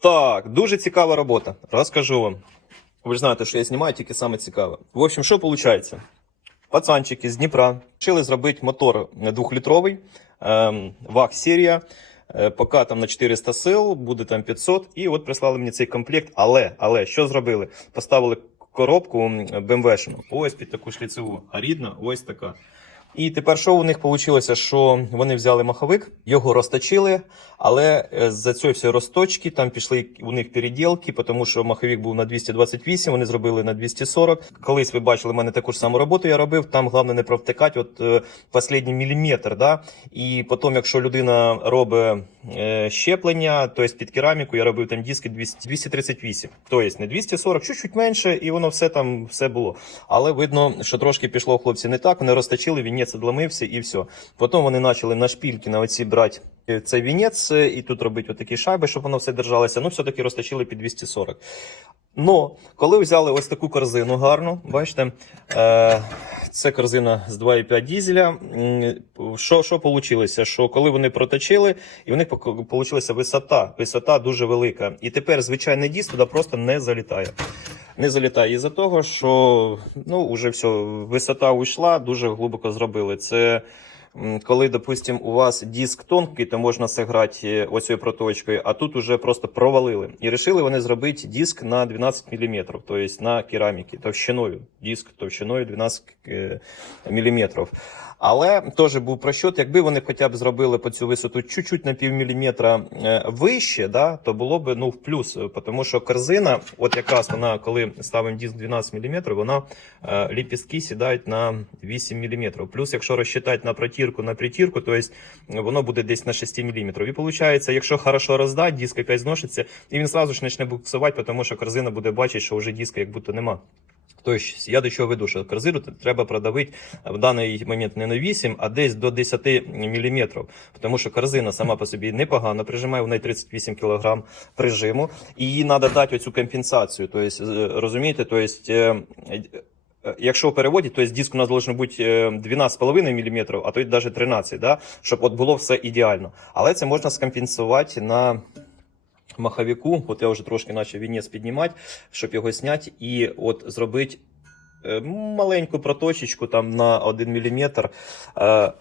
Так, дуже цікава робота. Розкажу вам. Ви ж знаєте, що я знімаю тільки саме цікаве. В общем, що виходить? Пацанчики з Дніпра вирішили зробити мотор двохлітровий, ем, ВАГ серія. Е, Поки там на 400 сил, буде там 500, і от прислали мені цей комплект. Але, але що зробили? Поставили коробку БМВшину. Ось під таку шліцеву, а рідна ось така. І тепер що у них вийшло? Що вони взяли маховик, його розточили, але е, за цієї всієї розточки там пішли у них переділки, тому що маховик був на 228, вони зробили на 240. Колись ви бачили, в мене таку ж саму роботу я робив. Там головне не провтикати, от е, останній міліметр. Да? І потім, якщо людина робить е, щеплення, тобто під кераміку, я робив там диски 200, 238. Тобто не 240, чуть-чуть менше, і воно все там все було. Але видно, що трошки пішло хлопці не так. Вони розточили, вінець відломився і все. Потім вони почали на шпільки на оці брати е, цей вінець е, і тут робити отакі шайби, щоб воно все держалося. Ну, все-таки розточили під 240. Но коли взяли ось таку корзину гарну, бачите, е, це корзина з 2,5 дізеля. Що, що вийшло? Що коли вони проточили, і в них вийшла висота. Висота дуже велика. І тепер звичайний діз туди просто не залітає. Не залітає із-за того, що ну, вже все, висота уйшла, дуже глибоко зробили. Це коли, допустим, у вас диск тонкий, то можна зіграти оцією проточкою, а тут уже просто провалили. І вирішили вони зробити диск на 12 мм, тобто на кераміки, товщиною. Диск товщиною 12 мм. Але теж був просчет, якби вони хоча б зробили по цю висоту чуть-чуть на пів міліметра е, вище, да, то було б ну, в плюс, е, тому що корзина, от якраз вона, коли ставимо диск 12 мм, вона е, ліпістки сідають на 8 мм. Плюс, якщо розчитати на протірку на притірку, то есть воно буде десь на 6 мм. І виходить, якщо хорошо роздати, диск якась зношиться, і він зразу ж почне буксувати, тому що корзина буде бачити, що вже диска як будто нема. Тобто, я до чого веду, що корзину треба продавити в даний момент не на 8, а десь до 10 мм. Тому що корзина сама по собі непогано прижимає, в неї 38 кг прижиму, і їй треба дати оцю компенсацію. Тобто, е, розумієте, тобто, е, е, Якщо в переводі, то диск у нас должен бути е, 12,5 мм, а то й навіть 13, да? щоб от було все ідеально. Але це можна скомпенсувати на маховику. От я вже трошки наче вінець піднімати, щоб його зняти і от зробити е, маленьку проточечку там на 1 мм. Е,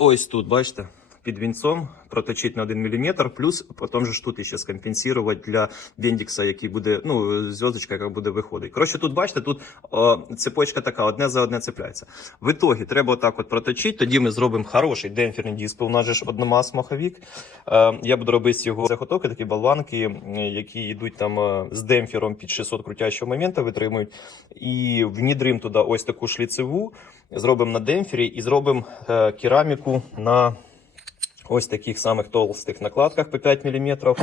Ось тут, бачите, під вінцом проточити на 1 мм, плюс потім же ж тут ще скомпенсувати для бендікса, який буде, ну, зв'язочка, яка буде виходити. Коротше, тут бачите, тут о, цепочка така, одне за одне цепляється. В ітогі треба отак от проточити, тоді ми зробимо хороший демпферний диск. У нас же ж одномас маховик. Е, я буду робити його заготовки, такі болванки, які йдуть там е, з демпфером під 600 крутящого моменту, витримують. І внідрим туди ось таку шліцеву, зробимо на демпфері і зробимо е, кераміку на ось таких самих толстих накладках по 5 мм.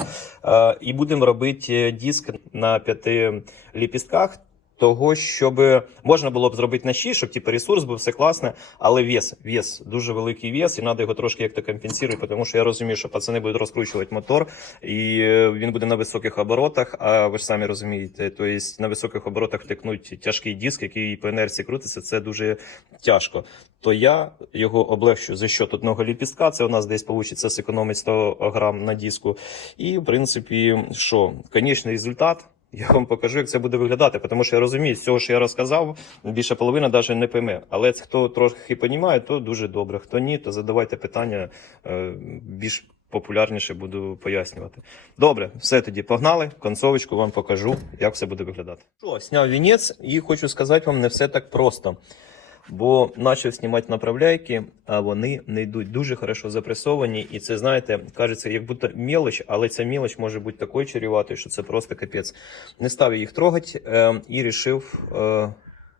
Е, і будемо робити диск на 5 ліпістках. Того, щоб можна було б зробити на 6, щоб типу, ресурс був все класне, але вес, вес, дуже великий вес, і треба його трошки як-то компенсувати, тому що я розумію, що пацани будуть розкручувати мотор, і е, він буде на високих оборотах, а ви ж самі розумієте, тобто на високих оборотах втекнуть тяжкий диск, який по інерції крутиться, це дуже тяжко. То я його облегчу за счет одного ліпістка, це у нас десь вийде зекономить 100 грам на диску. І, в принципі, що, конечний результат. Я вам покажу, як це буде виглядати, тому що я розумію, з цього, що я розказав, більше половина навіть не пойме. Але хто трохи розуміє, то дуже добре. Хто ні, то задавайте питання е, більш популярніше буду пояснювати. Добре, все тоді погнали. Концовочку вам покажу, як все буде виглядати. Що, сняв вінець і хочу сказати вам, не все так просто. Бо почав знімати направляйки, а вони не йдуть дуже хорошо запресовані. І це, знаєте, кажеться, як будто мілоч, але ця мілоч може бути такою чаріватою, що це просто капець. Не став їх трогати е, і рішив. Е,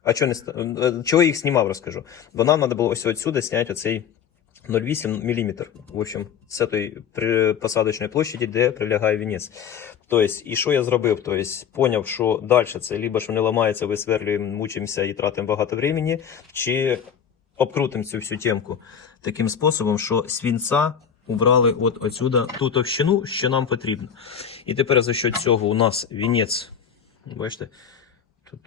а чого не е, чого їх знімав, розкажу. Бо нам треба було ось отсюди зняти оцей 0,8 мм. В общем, з цієї посадочної площаді, де прилягає вінець. Тобто, і що я зробив? Тобто, поняв, що далі це либо що не ламається, висверлюємо, мучимося і тратимо багато времени, чи обкрутимо цю всю темку таким способом, що свінця убрали от отсюда ту товщину, що нам потрібно. І тепер за що цього у нас вінець. Бачите? Тут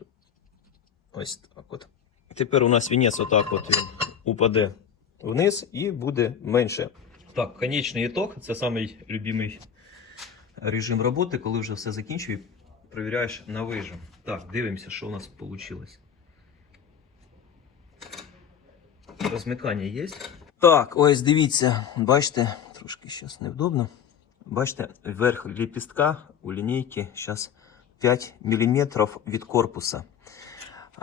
ось так от. Тепер у нас вінець отак от він упаде вниз і буде менше. Так, конечний ітог, це самий любимий режим роботи, коли вже все закінчив і перевіряєш на вижим. Так, дивимося, що у нас вийшло. Розмикання є. Так, ось дивіться, бачите, трошки зараз невдобно. Бачите, верх ліпістка у лінійки зараз 5 мм від корпуса.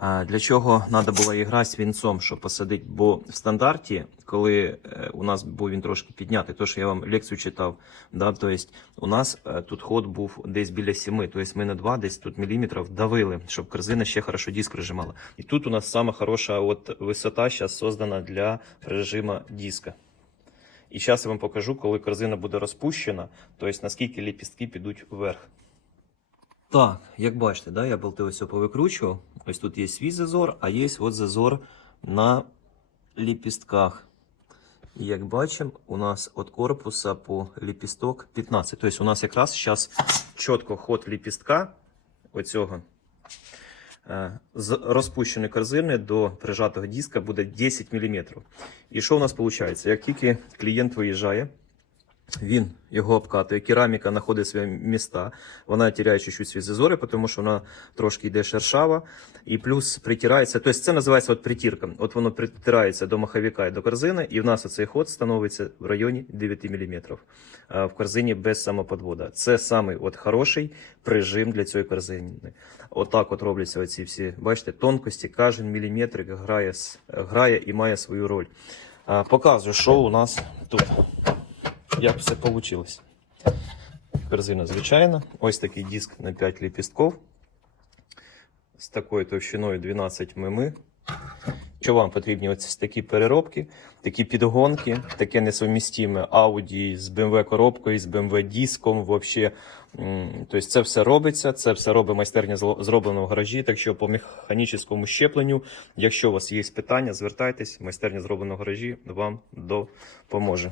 Для чого треба було і грати свінцом, щоб посадити? Бо в стандарті, коли е, у нас був він трошки піднятий, то що я вам лекцію читав, да, то есть у нас е, тут ход був десь біля 7, тобто ми на 2 десь тут міліметрів давили, щоб корзина ще хорошо диск прижимала. І тут у нас сама хороша от висота зараз создана для прижима диска. І зараз я вам покажу, коли корзина буде розпущена, тобто наскільки ліпістки підуть вверх. Так, як бачите, да, я болти ось повикручував. Ось тут є свій зазор, а є от зазор на ліпістках. І як бачимо, у нас від корпуса по ліпісток 15. Тобто у нас якраз зараз чітко ход ліпістка оцього е, з розпущеної корзини до прижатого диска буде 10 мм. І що у нас виходить? Як тільки клієнт виїжджає, він його обкатує, кераміка знаходить свої міста, вона тіряє чуть-чуть свої зазори, тому що вона трошки йде шершава, і плюс притирається. Тобто це називається от притірка. От воно притирається до маховика і до корзини, і в нас оцей ход становиться в районі 9 мм в корзині без самоподвода. Це самий от хороший прижим для цієї корзини. Отак от робляться оці всі, бачите, тонкості, кожен міліметрик грає, грає і має свою роль. Показую, що у нас тут як все вийшло. Корзина звичайна. Ось такий диск на 5 ліпістків з такою товщиною 12 мм. Що вам потрібні ось такі переробки, такі підгонки, таке несумістиме Audi з BMW коробкою, з BMW диском. Вообще, тобто це все робиться, це все робить майстерня зроблено в гаражі. Так що по механічному щепленню, якщо у вас є питання, звертайтесь, майстерня зроблено в гаражі вам допоможе.